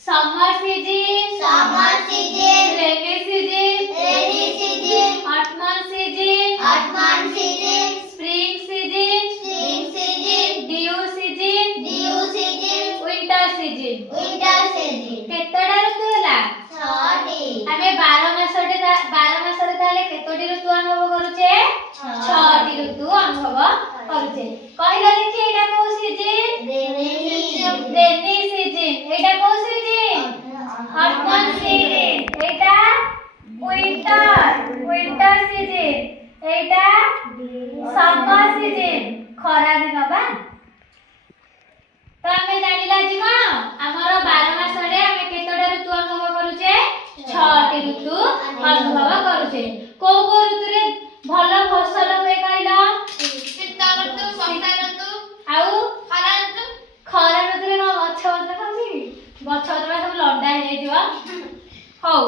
Summer season, rainy season, autumn season, spring season, dew season, winter season. केतोटा ऋतु होला आमे 12 मासरे ताले केतोटी ऋतु अनुभव करूचे 6टी ऋतु अनुभव करूचे कहिला देखि एटा को सीजन रेनी सीजन एटा को सीजन ऑटम सीजन एटा विंटर सीजन एटा समर सीजन खरा दिन बा तो आमे जानिला जी कोन हमर 12 मासरे आमे केतोटा ऋतु अनुभव करूचे 6टी ऋतु अनुभव करूचे को ऋतु रे भलो फसल होय कहला शीत ऋतु वर्षा ऋतु आउ खरा ऋतु रे गछ खाउची गछ सब लंडा हे जिवा हौ